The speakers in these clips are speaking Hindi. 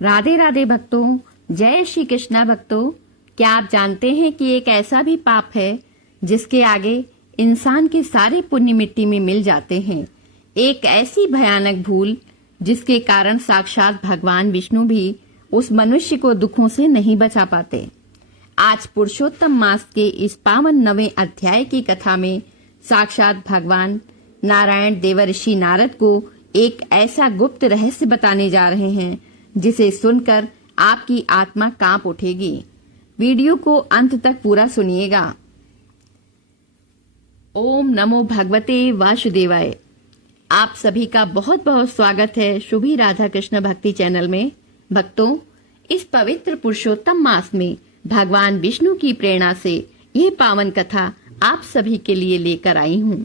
राधे राधे भक्तों, जय श्री कृष्णा भक्तों। क्या आप जानते हैं कि एक ऐसा भी पाप है जिसके आगे इंसान के सारे पुण्य मिट्टी में मिल जाते हैं। एक ऐसी भयानक भूल जिसके कारण साक्षात भगवान विष्णु भी उस मनुष्य को दुखों से नहीं बचा पाते। आज पुरुषोत्तम मास के इस पावन 9वें अध्याय की कथा में साक्षात भगवान नारायण देवर्षि नारद को एक ऐसा गुप्त रहस्य बताने जा रहे हैं जिसे सुनकर आपकी आत्मा कांप उठेगी। वीडियो को अंत तक पूरा सुनिएगा। ओम नमो भगवते वासुदेवाय। आप सभी का बहुत बहुत स्वागत है शुभी राधा कृष्ण भक्ति चैनल में। भक्तों, इस पवित्र पुरुषोत्तम मास में भगवान विष्णु की प्रेरणा से ये पावन कथा आप सभी के लिए लेकर आई हूँ।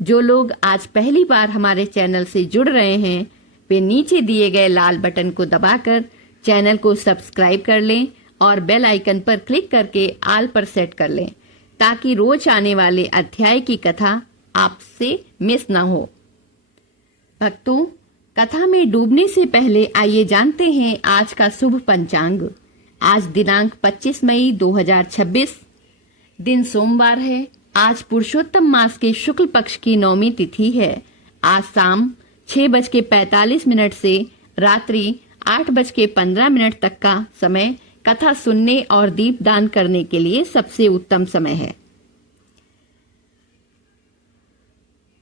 जो लोग आज पहली बार हमारे चैनल से जुड़ रहे हैं वे नीचे दिए गए लाल बटन को दबाकर चैनल को सब्सक्राइब कर लें और बेल आइकन पर क्लिक करके ऑल पर सेट कर लें ताकि रोज आने वाले अध्याय की कथा आपसे मिस न हो। भक्तों, कथा में डूबने से पहले आइए जानते हैं आज का शुभ पंचांग। आज दिनांक 25 मई 2026, दिन सोमवार है। आज पुरुषोत्तम मास के शुक्ल पक्ष की 9वीं तिथि है। आज शाम 6:45 से रात्रि 8:15 तक का समय कथा सुनने और दीपदान करने के लिए सबसे उत्तम समय है।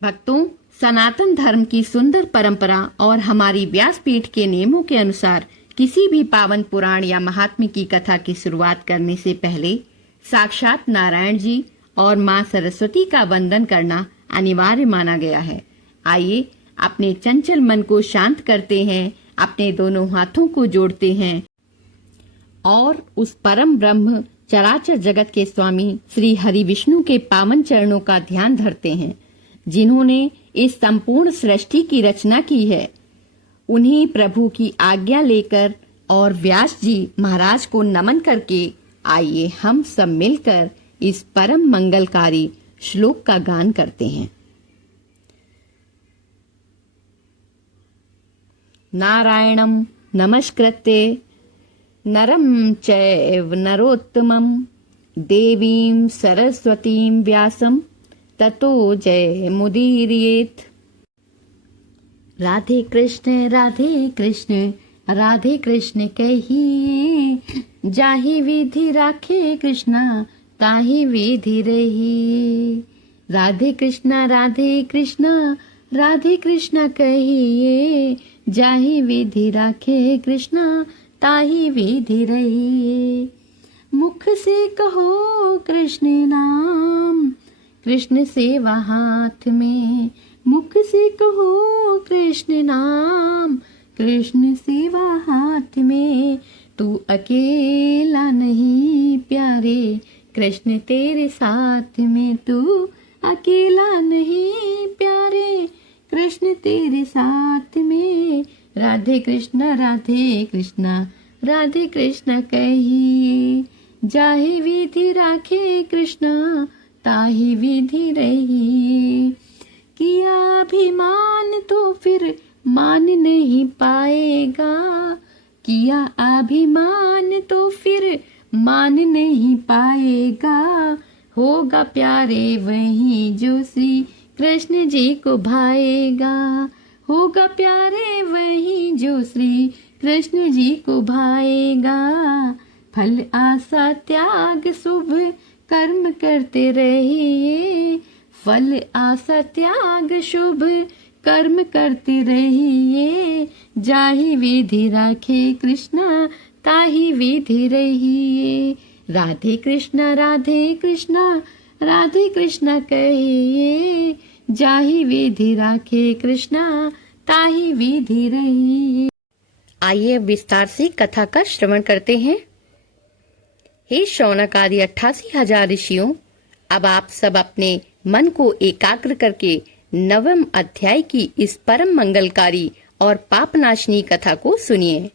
भक्तों, सनातन धर्म की सुंदर परंपरा और हमारी व्यासपीठ के नियमों के अनुसार किसी भी पावन पुराण या महात्म्य की कथा की शुरुआत करने से पहले साक्षात नारायण जी और मां सरस्वती का वंदन करना अनिवार्य माना गया है। आइए अपने चंचल मन को शांत करते हैं, अपने दोनों हाथों को जोड़ते हैं और उस परम ब्रह्म चराचर जगत के स्वामी श्री हरि विष्णु के पावन चरणों का ध्यान धरते हैं जिन्होंने इस संपूर्ण सृष्टि की रचना की है। उन्हीं प्रभु की आज्ञा लेकर और व्यास जी महाराज को नमन करके आइए हम सब मिलकर इस परम मंगलकारी श्लोक का गान करते हैं। नारायणं नमस्कृत्य नरं चैव नरोत्तमं देवीं सरस्वतीं व्यासं ततो जय मुदीरयेत्। राधे कृष्ण राधे कृष्ण कहिए, जाहि विधि राखे कृष्णा ताहि विधि रही। राधे कृष्ण कहिए, जाहि विधि राखे कृष्णा ताहि विधि रही। मुख से कहो कृष्ण नाम, कृष्ण सेवा हाथ में। मुख से कहो कृष्ण नाम, कृष्ण सेवा हाथ में। तू अकेला नहीं प्यारे, कृष्ण तेरे साथ में। तू अकेला नहीं प्यारे, कृष्ण तेरे साथ में। राधे कृष्ण कहिए, जाहि विधि राखे कृष्णा ताहि विधि रही। किया अभिमान तो फिर मान नहीं पाएगा, किया अभिमान तो फिर मान नहीं पाएगा। होगा प्यारे वही जो श्री कृष्ण जी को भाएगा। होगा प्यारे वही जो श्री कृष्ण जी को भाएगा। फल आशा त्याग शुभ कर्म करते रहिए। फल आशा त्याग शुभ कर्म करते रहिए। जाहि विधि राखे कृष्णा ताहि विधि रहिए। राधे कृष्ण कहिए, जाहि विधि राखे कृष्णा ताहि विधि रहिए। आइए अब विस्तार से कथा का श्रवण करते हैं। हे शौनक आदि 88,000 ऋषियों, अब आप सब अपने मन को एकाग्र करके 9वें अध्याय की इस परम मंगलकारी और पापनाशनी कथा को सुनिए।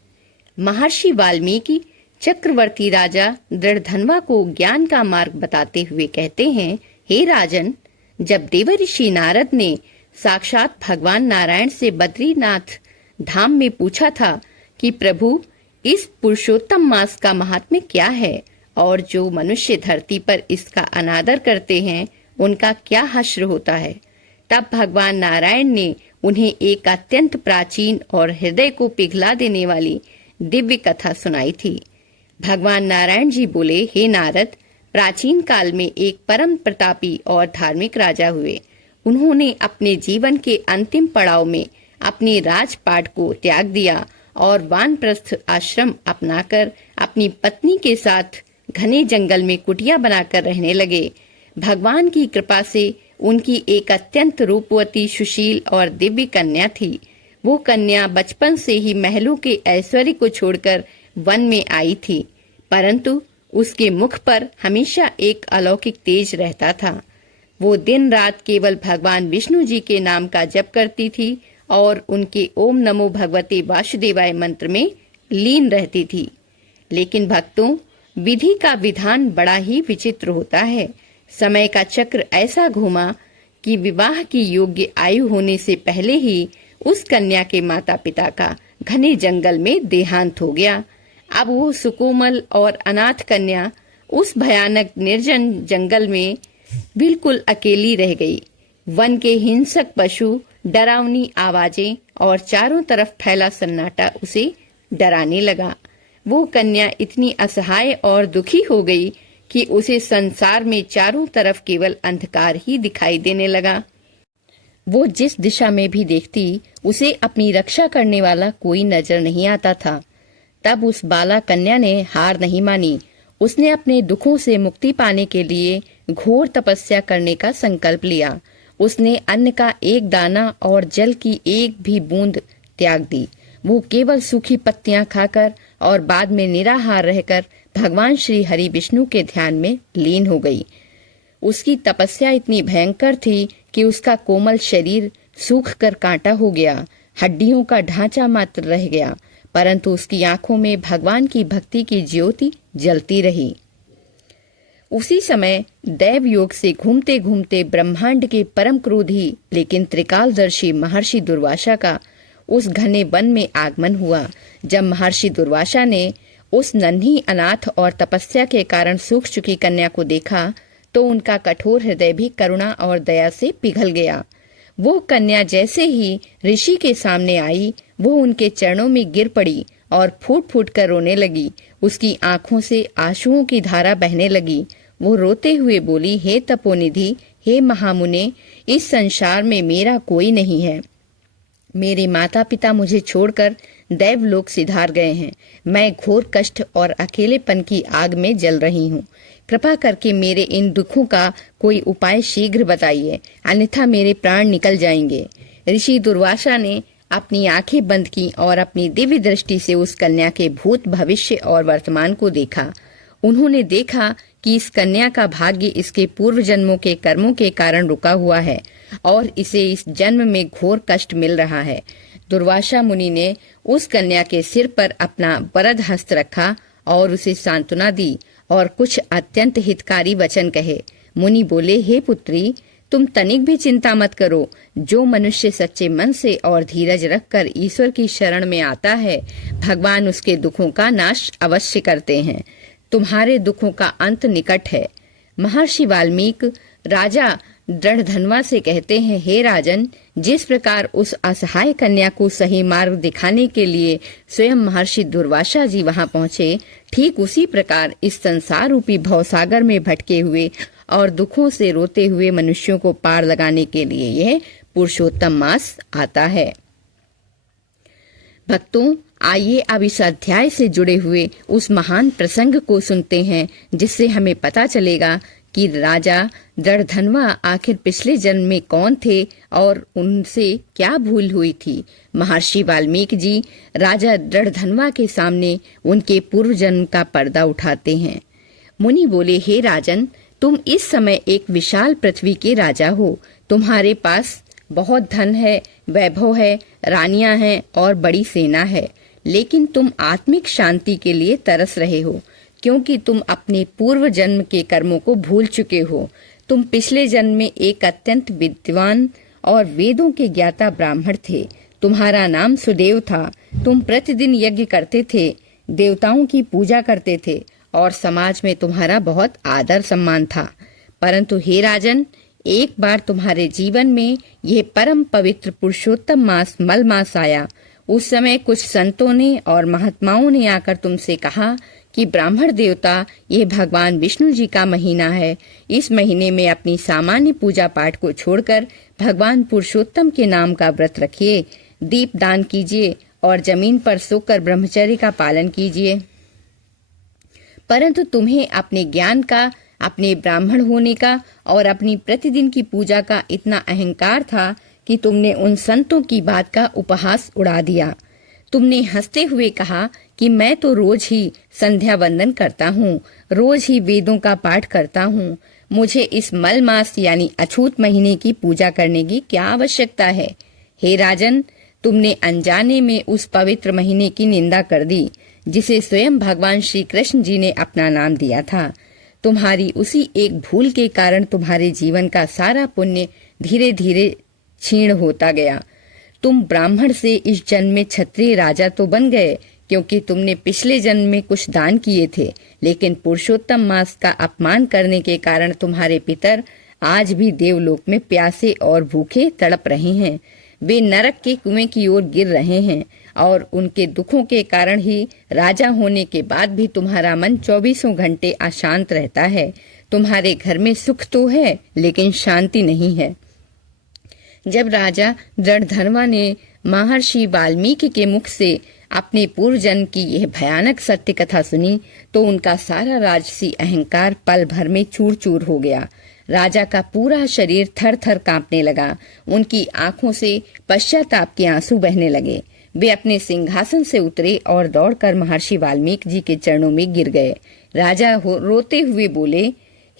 महर्षि वाल्मीकि चक्रवर्ती राजा दृढ़धनवा को ज्ञान का मार्ग बताते हुए कहते हैं, हे राजन, जब देवर्षि नारद ने साक्षात भगवान नारायण से बद्रीनाथ धाम में पूछा था कि प्रभु इस पुरुषोत्तम मास का महात्म्य क्या है और जो मनुष्य धरती पर इसका अनादर करते हैं उनका क्या हश्र होता है। तब भगवान नारायण ने उन्हें एक अत्यंत प्राचीन और हृदय को पिघला देने वाली दिव्य कथा सुनाई थी। भगवान नारायण जी बोले, हे नारद, प्राचीन काल में एक परम प्रतापी और धार्मिक राजा हुए। उन्होंने अपने जीवन के अंतिम पड़ाव में अपने राजपाट को त्याग दिया और वानप्रस्थ आश्रम अपनाकर अपनी पत्नी के साथ घने जंगल में कुटिया बनाकर रहने लगे। भगवान की कृपा से उनकी एक अत्यंत रूपवती, सुशील और दिव्य कन्या थी। वो कन्या बचपन से ही महलों के ऐश्वर्य को छोड़कर वन में आई थी, परंतु उसके मुख पर हमेशा एक अलौकिक तेज रहता था। वो दिन रात केवल भगवान विष्णु जी के नाम का जप करती थी और उनके ओम नमो भगवते वासुदेवाय मंत्र में लीन रहती थी। लेकिन भक्तों, विधि का विधान बड़ा ही विचित्र होता है। समय का चक्र ऐसा घूमा कि विवाह की योग्य आयु होने से पहले ही उस कन्या के माता पिता का घने जंगल में देहांत हो गया। अब वो सुकोमल और अनाथ कन्या उस भयानक निर्जन जंगल में बिल्कुल अकेली रह गई। वन के हिंसक पशु, डरावनी आवाजें और चारों तरफ फैला सन्नाटा उसे डराने लगा। वो कन्या इतनी असहाय और दुखी हो गई कि उसे संसार में चारों तरफ केवल अंधकार ही दिखाई देने लगा। वो जिस दिशा में भी देखती उसे अपनी रक्षा करने वाला कोई नजर नहीं आता था। तब उस बाला कन्या ने हार नहीं मानी। उसने अपने दुखों से मुक्ति पाने के लिए घोर तपस्या करने का संकल्प लिया। उसने अन्न का एक दाना और जल की एक भी बूंद त्याग दी। वो केवल सूखी पत्तियां खाकर और बाद में निराहार रहकर भगवान श्री हरि विष्णु के ध्यान में लीन हो गई। उसकी तपस्या इतनी भयंकर थी कि उसका कोमल शरीर सूख कर कांटा हो गया, हड्डियों का ढांचा मात्र रह गया, परंतु उसकी आंखों में भगवान की भक्ति की ज्योति जलती रही। उसी समय दैव योग से घूमते घूमते ब्रह्मांड के परम क्रोधी लेकिन त्रिकालदर्शी महर्षि दुर्वासा का उस घने वन में आगमन हुआ। जब महर्षि दुर्वासा ने उस नन्ही अनाथ और तपस्या के कारण सूख चुकी कन्या को देखा तो उनका कठोर हृदय भी करुणा और दया से पिघल गया। वो कन्या जैसे ही ऋषि के सामने आई, वो उनके चरणों में गिर पड़ी और फूट फूट कर रोने लगी। उसकी आंखों से आंसुओं की धारा बहने लगी। वो रोते हुए बोली, हे तपोनिधि, हे महामुने, इस संसार में मेरा कोई नहीं है। मेरे माता पिता मुझे छोड़कर दैवलोक सिधार गए हैं। मैं घोर कष्ट और अकेलेपन की आग में जल रही हूँ। कृपा करके मेरे इन दुखों का कोई उपाय शीघ्र बताइए, अन्यथा मेरे प्राण निकल जाएंगे। ऋषि दुर्वासा ने अपनी आंखें बंद की और अपनी दिव्य दृष्टि से उस कन्या के भूत, भविष्य और वर्तमान को देखा। उन्होंने देखा कि इस कन्या का भाग्य इसके पूर्व जन्मों के कर्मों के कारण रुका हुआ है और इसे इस जन्म में घोर कष्ट मिल रहा है। दुर्वासा मुनि ने उस कन्या के सिर पर अपना वरद हस्त रखा और उसे सांत्वना दी और कुछ अत्यंत हितकारी वचन कहे। मुनि बोले, हे पुत्री, तुम तनिक भी चिंता मत करो। जो मनुष्य सच्चे मन से और धीरज रखकर ईश्वर की शरण में आता है, भगवान उसके दुखों का नाश अवश्य करते हैं। तुम्हारे दुखों का अंत निकट है। महर्षि वाल्मीकि राजा दृढ़धनवा से कहते हैं, हे राजन, जिस प्रकार उस असहाय कन्या को सही मार्ग दिखाने के लिए स्वयं महर्षि दुर्वासा जी वहां पहुंचे, ठीक उसी प्रकार इस संसार रूपी भवसागर में भटके हुए और दुखों से रोते हुए मनुष्यों को पार लगाने के लिए यह पुरुषोत्तम मास आता है। भक्तों, आइए अब इस अध्याय से जुड़े हुए उस महान प्रसंग को सुनते हैं, जिससे हमें पता चलेगा कि राजा दृढ़धनवा आखिर पिछले जन्म में कौन थे और उनसे क्या भूल हुई थी। महर्षि वाल्मीकि जी राजा दृढ़धनवा के सामने उनके पूर्व जन्म का पर्दा उठाते हैं। मुनि बोले, हे राजन, तुम इस समय एक विशाल पृथ्वी के राजा हो। तुम्हारे पास बहुत धन है, वैभव है, रानियां हैं और बड़ी सेना है, लेकिन तुम आत्मिक शांति के लिए तरस रहे हो, क्योंकि तुम अपने पूर्व जन्म के कर्मों को भूल चुके हो। तुम पिछले जन्म में एक अत्यंत विद्वान और वेदों के ज्ञाता ब्राह्मण थे। तुम्हारा नाम सुदेव था। तुम प्रतिदिन यज्ञ करते थे। देवताओं की पूजा करते थे और समाज में तुम्हारा बहुत आदर सम्मान था। परंतु हे राजन, एक बार तुम्हारे जीवन में यह परम पवित्र पुरुषोत्तम मास मल मास आया। उस समय कुछ संतों ने और महात्माओं ने आकर तुमसे कहा कि ब्राह्मण देवता, यह भगवान विष्णु जी का महीना है। इस महीने में अपनी सामान्य पूजा पाठ को छोड़कर भगवान पुरुषोत्तम के नाम का व्रत रखिए, दीप दान कीजिए और जमीन पर सोकर ब्रह्मचर्य का पालन कीजिए। परंतु तुम्हें अपने ज्ञान का, अपने ब्राह्मण होने का और अपनी प्रतिदिन की पूजा का इतना अहंकार था कि तुमने उन संतों की बात का उपहास उड़ा दिया। तुमने हंसते हुए कहा कि मैं तो रोज ही संध्या वंदन करता हूँ, रोज ही वेदों का पाठ करता हूँ, मुझे इस मल मास यानी अछूत महीने की पूजा करने की क्या आवश्यकता है। हे राजन, तुमने अनजाने में उस पवित्र महीने की निंदा कर दी जिसे स्वयं भगवान श्री कृष्ण जी ने अपना नाम दिया था। तुम्हारी उसी एक भूल के कारण तुम्हारे जीवन का सारा पुण्य धीरे धीरे क्षीण होता गया। तुम ब्राह्मण से इस जन्म में क्षत्रिय राजा तो बन गए क्योंकि तुमने पिछले जन्म में कुछ दान किए थे, लेकिन पुरुषोत्तम मास का अपमान करने के कारण तुम्हारे पितर आज भी देवलोक में प्यासे और भूखे तड़प रहे हैं। वे नरक के कुएं की ओर गिर रहे हैं और उनके दुखों के कारण ही राजा होने के बाद भी तुम्हारा मन 24 घंटे अशांत रहता है। तुम्हारे घर में सुख तो है लेकिन शांति नहीं है। जब राजा दृढ़धर्मा ने महर्षि वाल्मीकि के मुख से अपने पूर्व जन्म की यह भयानक सत्य कथा सुनी तो उनका सारा राजसी अहंकार पल भर में चूर चूर हो गया। राजा का पूरा शरीर थर थर कांपने लगा। उनकी आंखों से पश्चाताप के आंसू बहने लगे। वे अपने सिंहासन से उतरे और दौड़कर महर्षि वाल्मीकि जी के चरणों में गिर गए। राजा रोते हुए बोले,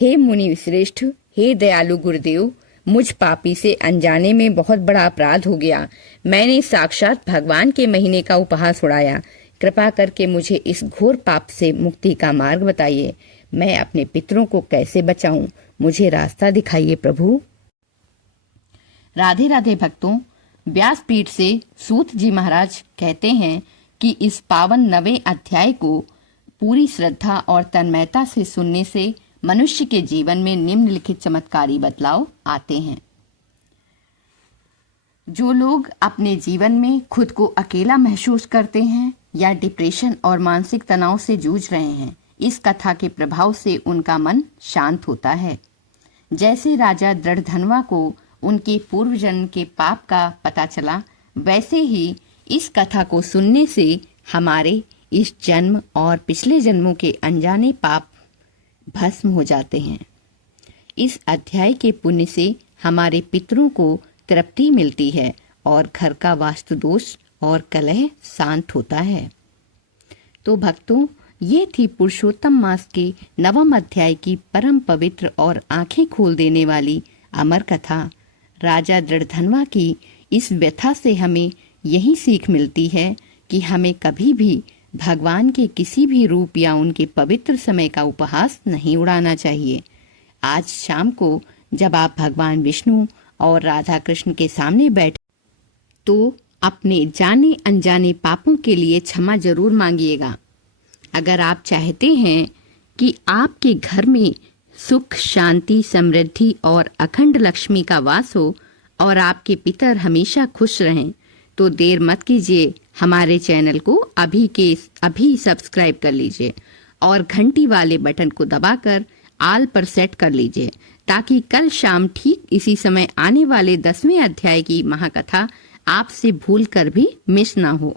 हे मुनि श्रेष्ठ, हे दयालु गुरुदेव, मुझ पापी से अनजाने में बहुत बड़ा अपराध हो गया। मैंने साक्षात भगवान के महीने का उपहास उड़ाया। कृपा करके मुझे इस घोर पाप से मुक्ति का मार्ग बताइए। मैं अपने पितरों को कैसे बचाऊं? मुझे रास्ता दिखाइए प्रभु। राधे राधे भक्तों, व्यासपीठ से सूत जी महाराज कहते हैं कि इस पावन 9वें अध्याय को पूरी श्रद्धा और तन्मयता से सुनने से मनुष्य के जीवन में निम्नलिखित चमत्कारी बदलाव आते हैं। जो लोग अपने जीवन में खुद को अकेला महसूस करते हैं या डिप्रेशन और मानसिक तनाव से जूझ रहे हैं, इस कथा के प्रभाव से उनका मन शांत होता है। जैसे राजा दृढ़धनवा को उनके पूर्व जन्म के पाप का पता चला, वैसे ही इस कथा को सुनने से हमारे इस जन्म और पिछले जन्मों के अनजाने पाप भस्म हो जाते हैं। इस अध्याय के पुण्य से हमारे पितरों को तृप्ति मिलती है और घर का वास्तु दोष और कलह शांत होता है। तो भक्तों, ये थी पुरुषोत्तम मास के 9वें अध्याय की परम पवित्र और आंखें खोल देने वाली अमर कथा। राजा दृढ़धनवा की इस व्यथा से हमें यही सीख मिलती है कि हमें कभी भी भगवान के किसी भी रूप या उनके पवित्र समय का उपहास नहीं उड़ाना चाहिए। आज शाम को जब आप भगवान विष्णु और राधा कृष्ण के सामने बैठे तो अपने जाने अनजाने पापों के लिए क्षमा जरूर मांगिएगा। अगर आप चाहते हैं कि आपके घर में सुख, शांति, समृद्धि और अखंड लक्ष्मी का वास हो और आपके पितर हमेशा खुश रहें, तो देर मत कीजिए, हमारे चैनल को अभी सब्सक्राइब कर लीजिए और घंटी वाले बटन को दबाकर आल पर सेट कर लीजिए, ताकि कल शाम ठीक इसी समय आने वाले 10वें अध्याय की महाकथा आपसे भूलकर भी मिस ना हो।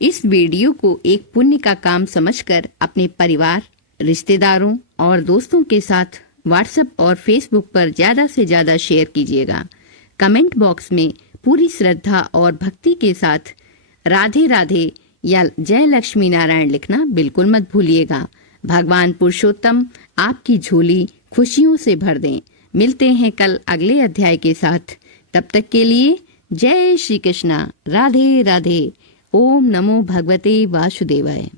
इस वीडियो को एक पुण्य का काम समझकर अपने परिवार, रिश्तेदारों और दोस्तों के साथ व्हाट्सएप और फेसबुक पर ज्यादा से ज्यादा शेयर कीजिएगा। कमेंट बॉक्स में पूरी श्रद्धा और भक्ति के साथ राधे राधे या जय लक्ष्मी नारायण लिखना बिल्कुल मत भूलिएगा। भगवान पुरुषोत्तम आपकी झोली खुशियों से भर दें। मिलते हैं कल अगले अध्याय के साथ। तब तक के लिए जय श्री कृष्णा, राधे राधे। ओम नमो भगवते वासुदेवाय।